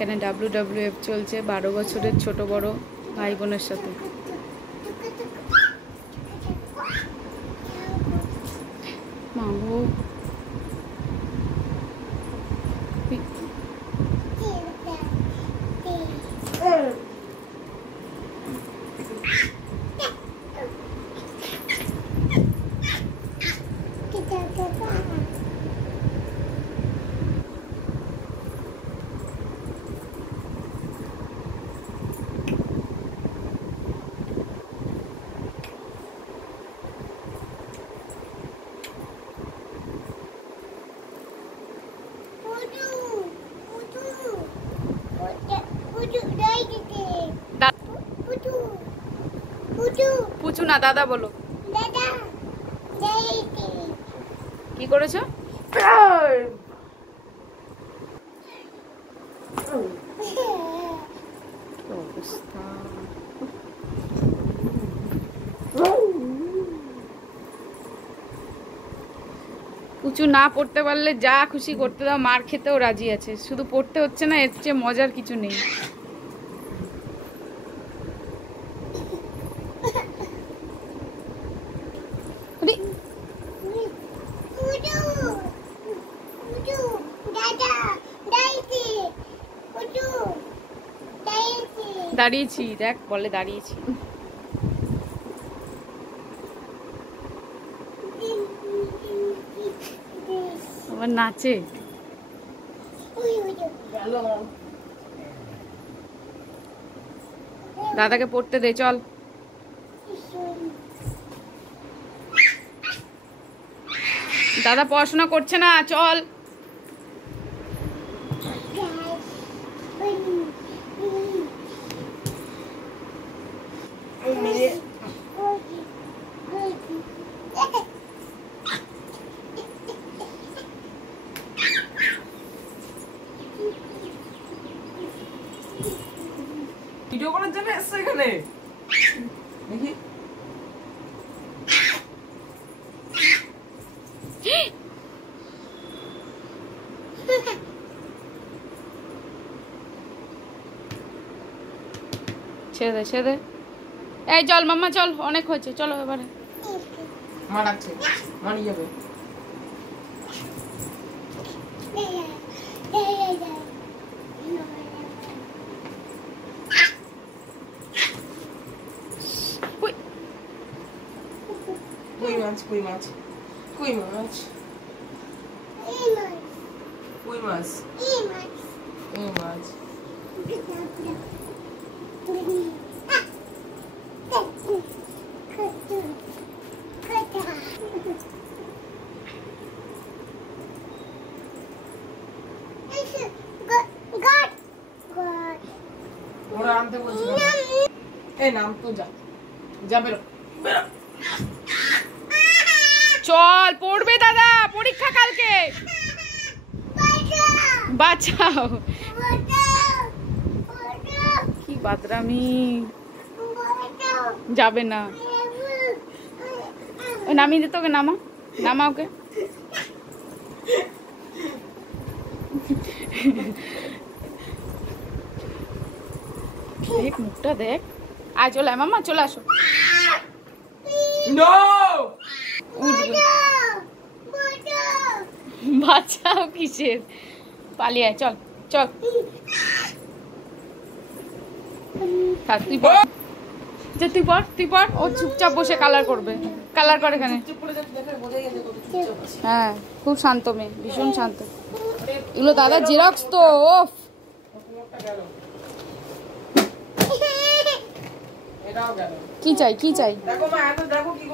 এখানে WWF চলছে 12 বছরের ছোট বড় ভাই বোনের সাথে। মাগো পুচু না দাদা বলো। কি করেছো? অবস্থা পুচু না পড়তে পারলে যা খুশি করতে দাও, মার খেতেও রাজি আছে, শুধু পড়তে হচ্ছে না, এর চেয়ে মজার কিছু নেই। দাঁড়িয়েছি দেখ, বলে দাঁড়িয়েছি। আবার নাচে। দাদাকে পড়তে দে, চল। দাদা পড়াশোনা করছে না, চল। ভিডিও করার জন্য এসছো এখানে দেখি। ছেড়ে দে, ছেড়ে দে। এই চল মাম্মা, চল, অনেক হয়েছে, চলো এবারে। মা ডাকছে, মা নিয়ে যাবে। কই মাছ, কই মাছ, কই মাছ, কই মাছ, কই মাছ। ওরা আনতে বলছিল। এই নাম তো যা, যা বেরো বেরো। চল, পড়বে দাদা, পরীক্ষা কালকে। বাঁচাও, কি বাদরামি। যাবে না, নামিয়ে দিতে ওকে, নামা, নামা ওকে। দেখ মুখটা দেখ। আয় চলে আয় মাম্মা, চলে আসো। উঠবে, বাঁচাও কিসের, পালিয়ে আয়, চল চল। থাক, তুই পড়, যে তুই পড়, তুই পড়। ও চুপচাপ বসে কালার করবে, কালার করে এখানে। হ্যাঁ, খুব শান্ত মেয়ে, ভীষণ শান্ত। এগুলো দাদা জেরক্স তো। ওফ, কি চাই, কি চাই? দেখো মা, এত দেখো কি